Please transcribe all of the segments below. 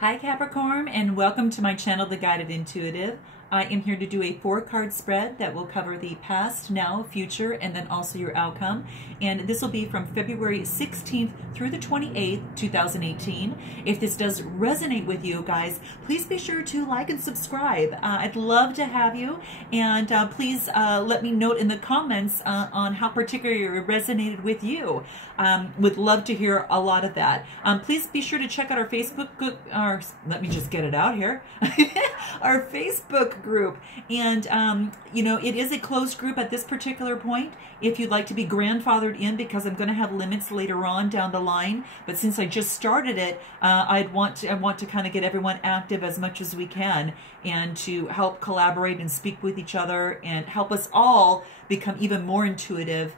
Hi Capricorn, and welcome to my channel, The Guided Intuitive. I am here to do a 4-card spread that will cover the past, now, future, and then also your outcome. And this will be from February 16th through the 28th, 2018. If this does resonate with you guys, please be sure to like and subscribe. I'd love to have you. And please let me note in the comments on how particularly it resonated with you. Would love to hear a lot of that. Please be sure to check out our Facebook group, let me just get it out here, our Facebook group. And you know, it is a closed group at this particular point. If you'd like to be grandfathered in, because I'm going to have limits later on down the line, but since I just started it, I want to kind of get everyone active as much as we can, and to help collaborate and speak with each other and help us all become even more intuitive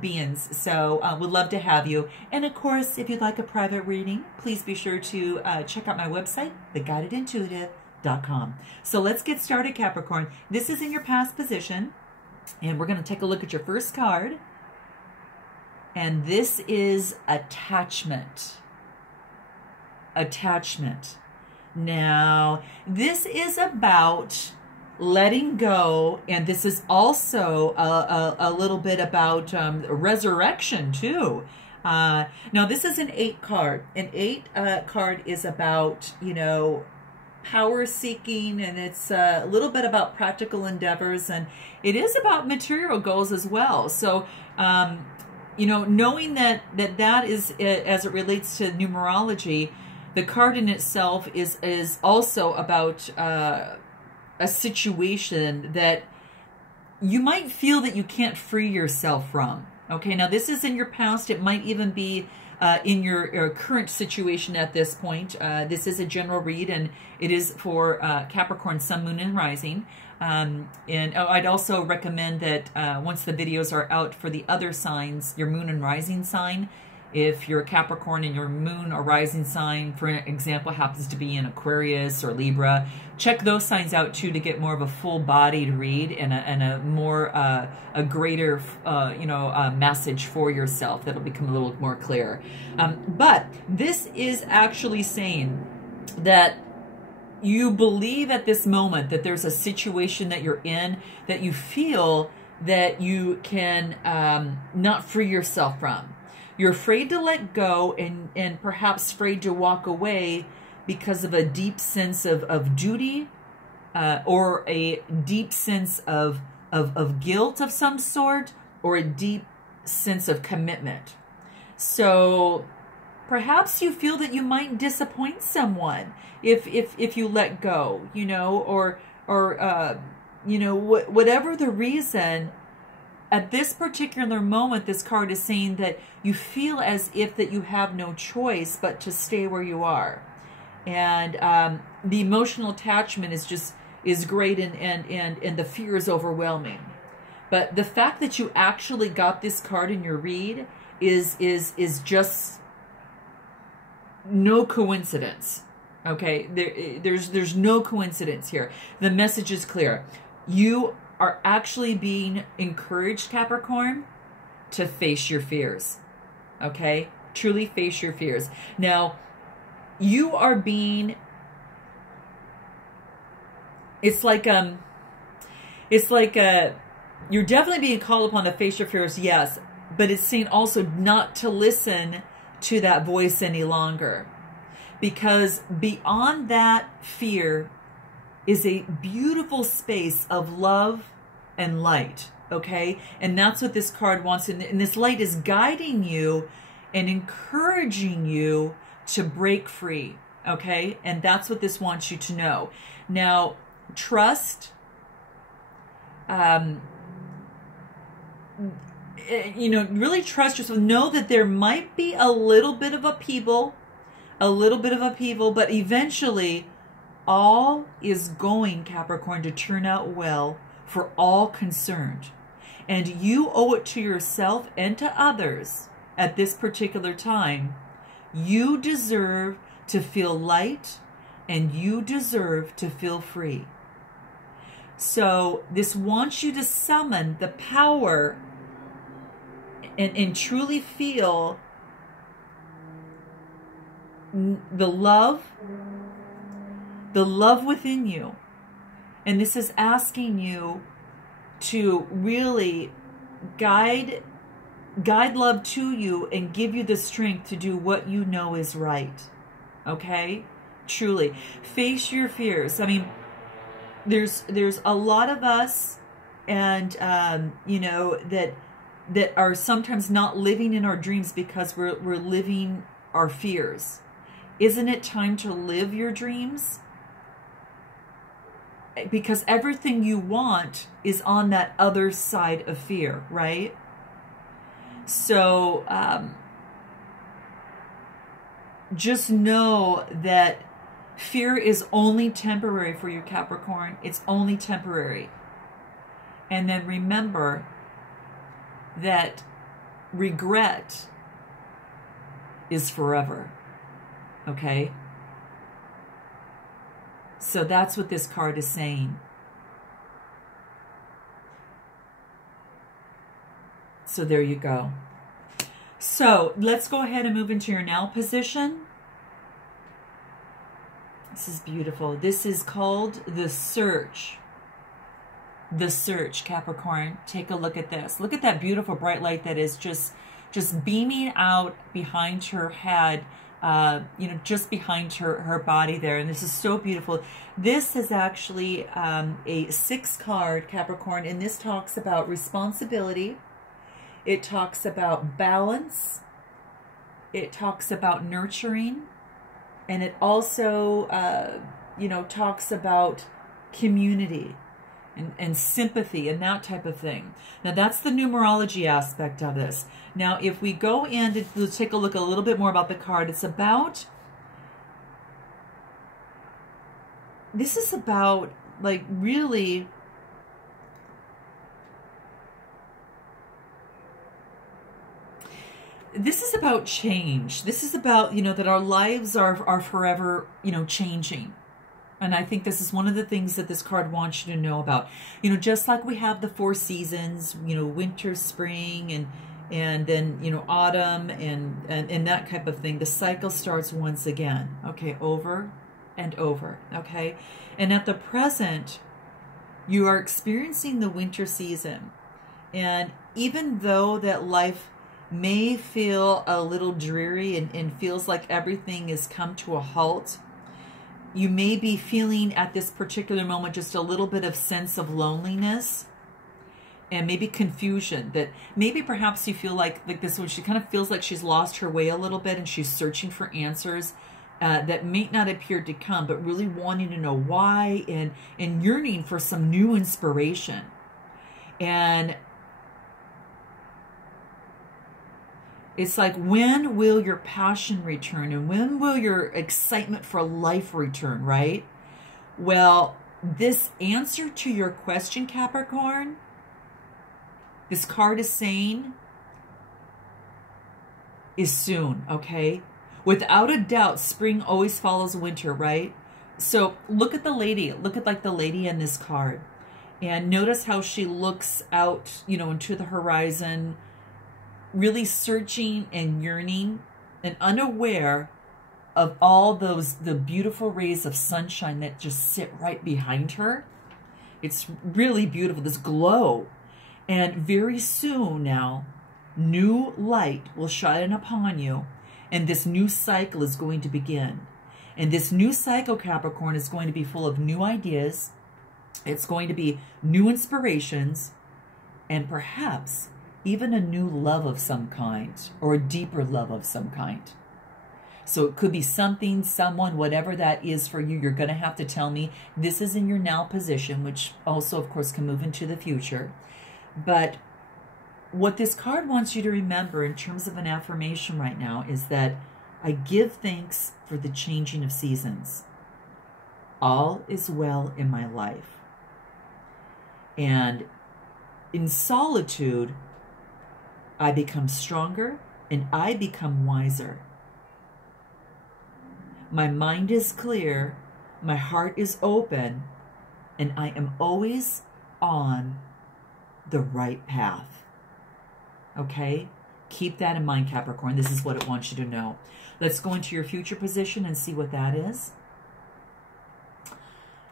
beings. So would love to have you. And of course, if you'd like a private reading, please be sure to check out my website, theguidedintuitive.com. So let's get started, Capricorn. This is in your past position, and we're going to take a look at your first card. And this is attachment. Attachment. Now, this is about letting go, and this is also a little bit about resurrection too. Now, this is an 8 card. An 8 card is about, you know, power seeking, and it's a little bit about practical endeavors, and it is about material goals as well. So, you know, knowing that is, as it relates to numerology, the card in itself is also about a situation that you might feel that you can't free yourself from. Okay, now this is in your past. It might even be in your current situation at this point. This is a general read, and it is for Capricorn, Sun, Moon, and Rising. And I'd also recommend that once the videos are out for the other signs, your Moon and Rising sign, if you're a Capricorn and your Moon or Rising sign, for example, happens to be in Aquarius or Libra, check those signs out too to get more of a full-bodied read and a more a greater you know, message for yourself that'll become a little more clear. But this is actually saying that you believe at this moment that there's a situation that you're in that you feel that you can not free yourself from. You're afraid to let go, and perhaps afraid to walk away because of a deep sense of duty or a deep sense of guilt of some sort, or a deep sense of commitment. So perhaps you feel that you might disappoint someone if you let go, you know, or you know, whatever the reason. At this particular moment, this card is saying that you feel as if that you have no choice but to stay where you are. And the emotional attachment is great, and the fear is overwhelming. But the fact that you actually got this card in your read is just no coincidence. Okay, there's no coincidence here. The message is clear. You are actually being encouraged, Capricorn, to face your fears. Okay? Truly face your fears. Now, you are being, it's like you're definitely being called upon to face your fears, yes, but it's saying also not to listen to that voice any longer. Because beyond that fear is a beautiful space of love and light, okay? And that's what this card wants. And this light is guiding you and encouraging you to break free, okay? And that's what this wants you to know. Now, trust, you know, really trust yourself. Know that there might be a little bit of upheaval, but eventually all is going, Capricorn, to turn out well for all concerned. And you owe it to yourself and to others at this particular time. You deserve to feel light, and you deserve to feel free. So this wants you to summon the power and truly feel the love the love within you. And this is asking you to really guide love to you and give you the strength to do what you know is right. Okay? Truly. Face your fears. I mean, there's a lot of us, and you know, that are sometimes not living in our dreams because we're living our fears. Isn't it time to live your dreams? Because everything you want is on that other side of fear, right? So just know that fear is only temporary for you, Capricorn. It's only temporary. And then remember that regret is forever. Okay? So that's what this card is saying. So there you go. So let's go ahead and move into your now position. This is beautiful. This is called the Search. The Search, Capricorn. Take a look at this. Look at that beautiful bright light that is just beaming out behind her head, you know, just behind her body there. And this is so beautiful. This is actually a 6 card, Capricorn, and this talks about responsibility. It talks about balance. It talks about nurturing. And it also, you know, talks about community and sympathy and that type of thing. Now, that's the numerology aspect of this. Now, if we go in to take a look a little bit more about the card, it's about, this is about, like, really, this is about change. This is about, you know, that our lives are forever, you know, changing. And I think this is one of the things that this card wants you to know about. You know, just like we have the 4 seasons, you know, winter, spring, and then, you know, autumn and that type of thing. The cycle starts once again, okay, over and over, okay? And at the present, you are experiencing the winter season. And even though that life may feel a little dreary and feels like everything has come to a halt, you may be feeling at this particular moment just a little bit of sense of loneliness and maybe confusion, that maybe perhaps you feel like this one, she kind of feels like she's lost her way a little bit and she's searching for answers that may not appear to come, but really wanting to know why and yearning for some new inspiration. And it's like, when will your passion return? And when will your excitement for life return, right? Well, this answer to your question, Capricorn, this card is saying, is soon, okay? Without a doubt, spring always follows winter, right? So look at the lady. Look at, like, the lady in this card. And notice how she looks out, you know, into the horizon, really searching and yearning and unaware of all the beautiful rays of sunshine that just sit right behind her. It's really beautiful, this glow. And very soon now, new light will shine upon you, and this new cycle is going to begin. And this new cycle, Capricorn, is going to be full of new ideas. It's going to be new inspirations, and perhaps even a new love of some kind, or a deeper love of some kind. So it could be something, someone, whatever that is for you. You're going to have to tell me. This is in your now position, which also, of course, can move into the future. But what this card wants you to remember in terms of an affirmation right now is that I give thanks for the changing of seasons. All is well in my life. And in solitude, I become stronger and I become wiser. My mind is clear, my heart is open, and I am always on the right path. Okay? Keep that in mind, Capricorn. This is what it wants you to know. Let's go into your future position and see what that is.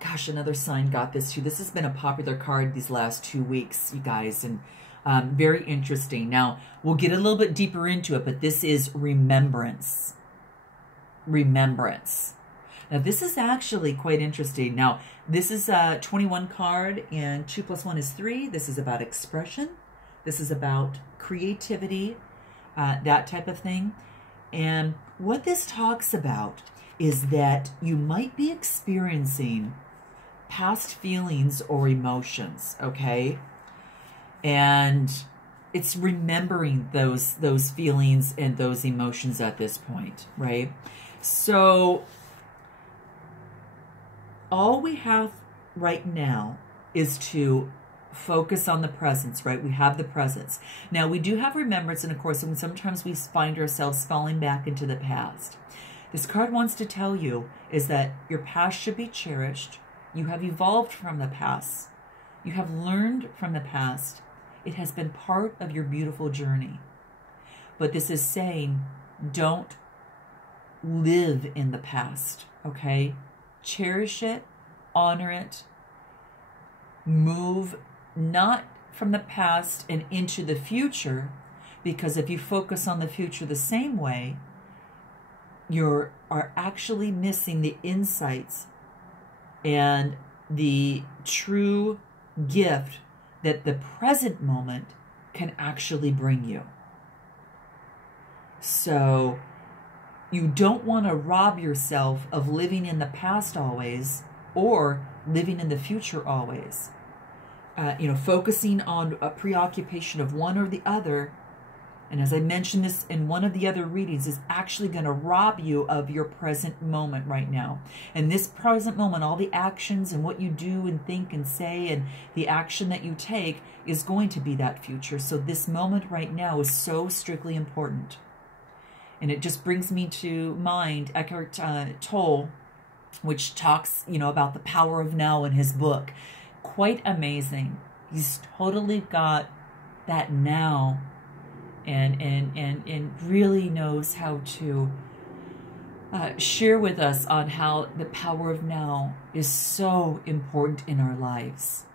Gosh, another sign got this too. This has been a popular card these last 2 weeks, you guys, and very interesting. Now, we'll get a little bit deeper into it, but this is remembrance. Remembrance. Now, this is actually quite interesting. Now, this is a 21 card, and 2 + 1 is 3. This is about expression. This is about creativity, that type of thing. And what this talks about is that you might be experiencing past feelings or emotions, okay? And it's remembering those feelings and those emotions at this point, right? So all we have right now is to focus on the presence, right? We have the presence. Now, we do have remembrance, and of course, sometimes we find ourselves falling back into the past. This card wants to tell you is that your past should be cherished. You have evolved from the past. You have learned from the past. It has been part of your beautiful journey. But this is saying, don't live in the past, okay? Cherish it, honor it, move not from the past and into the future, because if you focus on the future the same way, you are actually missing the insights and the true gift that the present moment can actually bring you. So you don't want to rob yourself of living in the past always or living in the future always. Focusing on a preoccupation of one or the other, and as I mentioned this in one of the other readings, is actually going to rob you of your present moment right now. And this present moment, all the actions and what you do and think and say and the action that you take is going to be that future. So this moment right now is so strictly important. And it just brings me to mind Eckhart Tolle, which talks, about the power of now in his book. Quite amazing. He's totally got that now and really knows how to share with us on how the power of now is so important in our lives.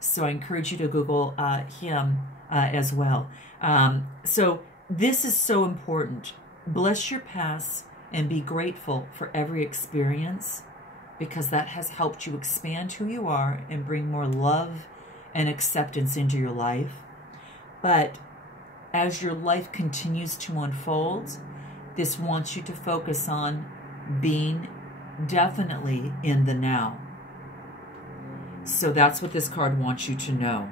So I encourage you to Google him as well. So this is so important. Bless your past and be grateful for every experience, because that has helped you expand who you are and bring more love and acceptance into your life. But as your life continues to unfold, this wants you to focus on being definitely in the now. So that's what this card wants you to know.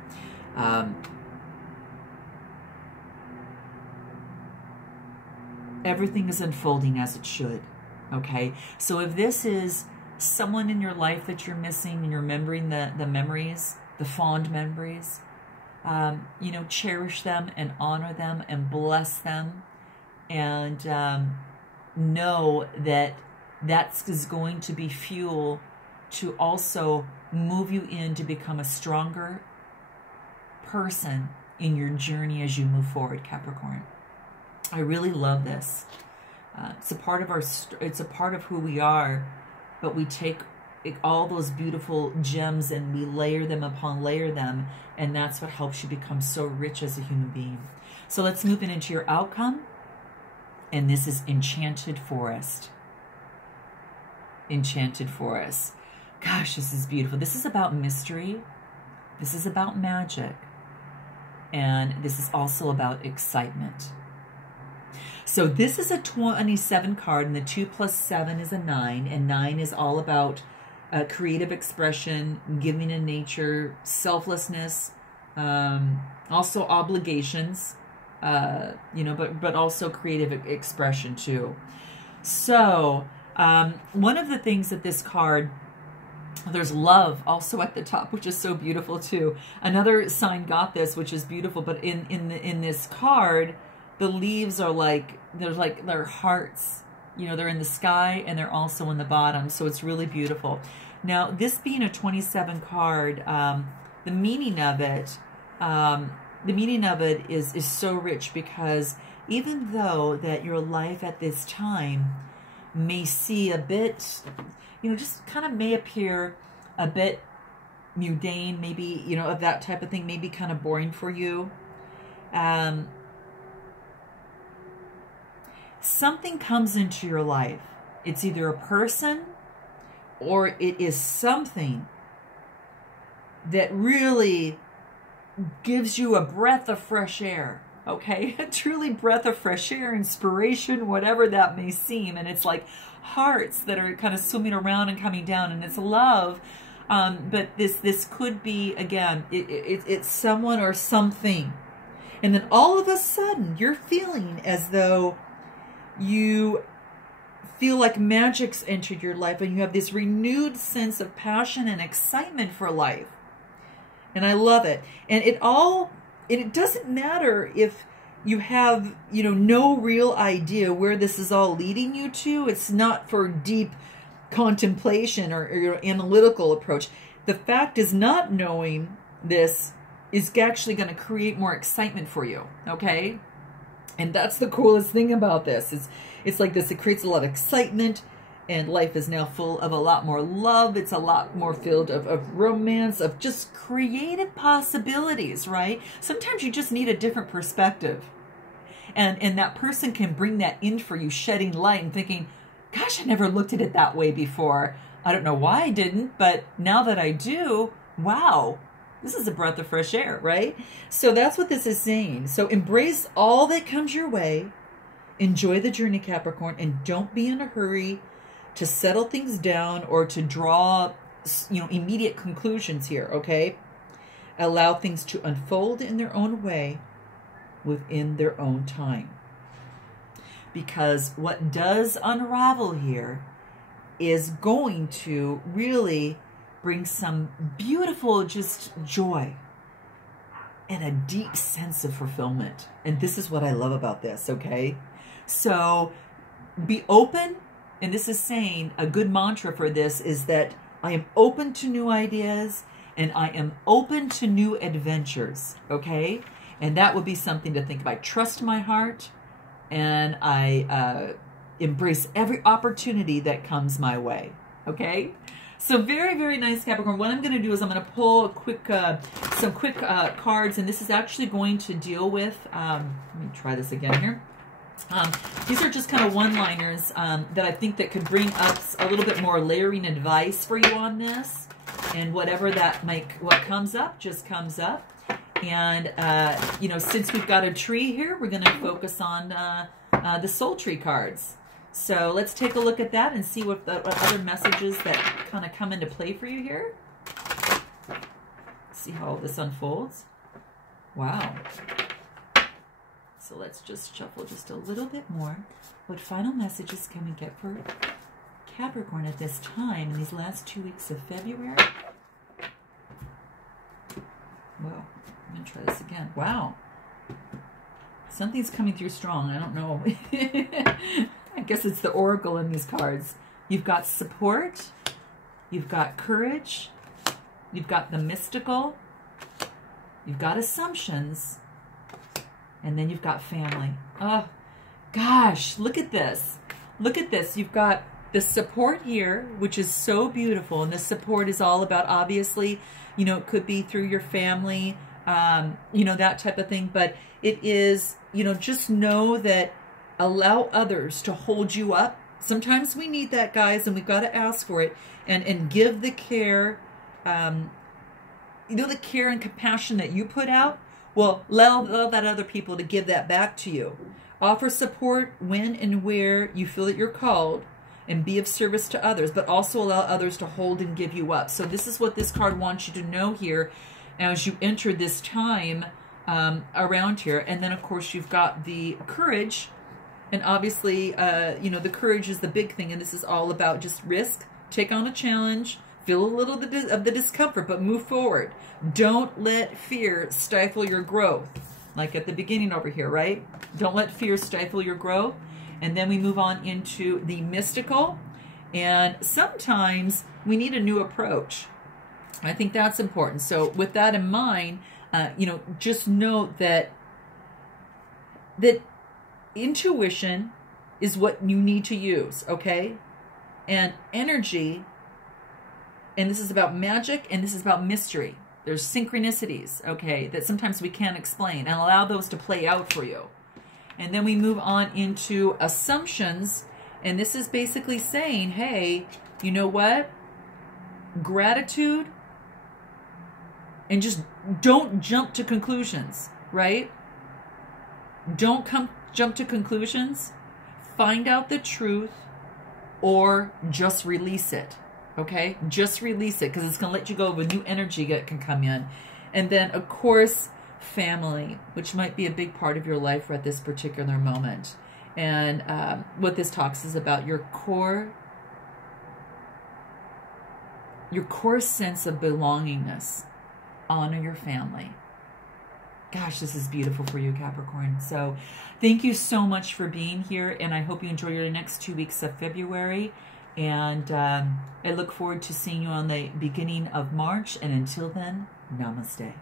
Everything is unfolding as it should, okay? So if this is someone in your life that you're missing and you're remembering the memories, the fond memories, cherish them and honor them and bless them, and know that that is going to be fuel to also move you in to become a stronger person in your journey as you move forward, Capricorn. I really love this. It's a part of who we are, but we take all those beautiful gems and we layer them upon layer them, and that's what helps you become so rich as a human being. So let's move into your outcome, and this is Enchanted Forest. Enchanted Forest. Gosh, this is beautiful. This is about mystery. This is about magic. And this is also about excitement. So this is a 27 card, and the 2 + 7 is a 9, and 9 is all about creative expression, giving in nature, selflessness, also obligations, but also creative expression too. So one of the things that this card, there's love also at the top, which is so beautiful too. Another sign got this, which is beautiful, but in this card, the leaves are they're hearts. They're in the sky and they're also in the bottom. So it's really beautiful. Now, this being a 27 card, the meaning of it is so rich, because even though that your life at this time may see a bit, just kind of may appear a bit mundane, maybe, you know, of that type of thing, maybe kind of boring for you. Something comes into your life. It's either a person or it is something that really gives you a breath of fresh air. Okay, a truly breath of fresh air, inspiration, whatever that may seem. And it's like hearts that are kind of swimming around and coming down, and it's love. But this could be, again, it's someone or something. And then all of a sudden, you're feeling as though you feel like magic's entered your life, and you have this renewed sense of passion and excitement for life. And I love it. And it doesn't matter if you have, you know, no real idea where this is all leading you to. It's not for deep contemplation or your analytical approach. The fact is, not knowing this is actually going to create more excitement for you, okay? And that's the coolest thing about this. It's like this. It creates a lot of excitement, and life is now full of a lot more love. It's a lot more filled of romance, of just creative possibilities, right? Sometimes you just need a different perspective. And that person can bring that in for you, shedding light and thinking, gosh, I never looked at it that way before. I don't know why I didn't, but now that I do, wow, this is a breath of fresh air, right? So that's what this is saying. So embrace all that comes your way. Enjoy the journey, Capricorn, and don't be in a hurry to settle things down or to draw, you know, immediate conclusions here, okay? Allow things to unfold in their own way within their own time. Because what does unravel here is going to really bring some beautiful just joy and a deep sense of fulfillment. And this is what I love about this, okay? So be open. And this is saying, a good mantra for this is that I am open to new ideas and I am open to new adventures, okay? And that would be something to think about. I trust my heart, and I embrace every opportunity that comes my way, okay? So very, very nice, Capricorn. What I'm going to do is I'm going to pull a quick, some quick cards, and this is actually going to deal with, let me try this again here. These are just kind of one-liners that I think that could bring up a little bit more layering advice for you on this. And whatever that what comes up just comes up. And, you know, since we've got a tree here, we're going to focus on the soul tree cards. So let's take a look at that and see what other messages that kind of come into play for you here. See how this unfolds. Wow. So let's just shuffle just a little bit more. What final messages can we get for Capricorn at this time in these last 2 weeks of February? Whoa, I'm going to try this again. Wow. Something's coming through strong. I don't know. I guess it's the oracle in these cards. You've got support. You've got courage. You've got the mystical. You've got assumptions. And then you've got family. Oh, gosh, look at this. Look at this. You've got the support here, which is so beautiful. And the support is all about, obviously, you know, it could be through your family, you know, that type of thing. But it is, you know, just know that allow others to hold you up. Sometimes we need that, guys, and we've got to ask for it. And give the care, you know, the care and compassion that you put out. Well, allow that other people to give that back to you. Offer support when and where you feel that you're called, and be of service to others, but also allow others to hold and give you up. So this is what this card wants you to know here as you enter this time around here. And then, of course, you've got the courage. And obviously, you know, the courage is the big thing. And this is all about just risk, take on a challenge, feel a little bit of the discomfort, but move forward. Don't let fear stifle your growth. Like at the beginning over here, right? Don't let fear stifle your growth. And then we move on into the mystical. And sometimes we need a new approach. I think that's important. So with that in mind, you know, just note that intuition is what you need to use, okay? And energy And this is about magic, and this is about mystery. There's synchronicities, okay, that sometimes we can't explain, and allow those to play out for you. And then we move on into assumptions, and this is basically saying, hey, you know what? Gratitude, and just don't jump to conclusions, right? Don't jump to conclusions. Find out the truth, or just release it. Okay, just release it, because it's going to let you go of a new energy that can come in. And then, of course, family, which might be a big part of your life at this particular moment. And what this talks is about your core sense of belongingness. Honor your family. Gosh, this is beautiful for you, Capricorn. So thank you so much for being here, and I hope you enjoy your next 2 weeks of February. And I look forward to seeing you on the beginning of March. And until then, namaste.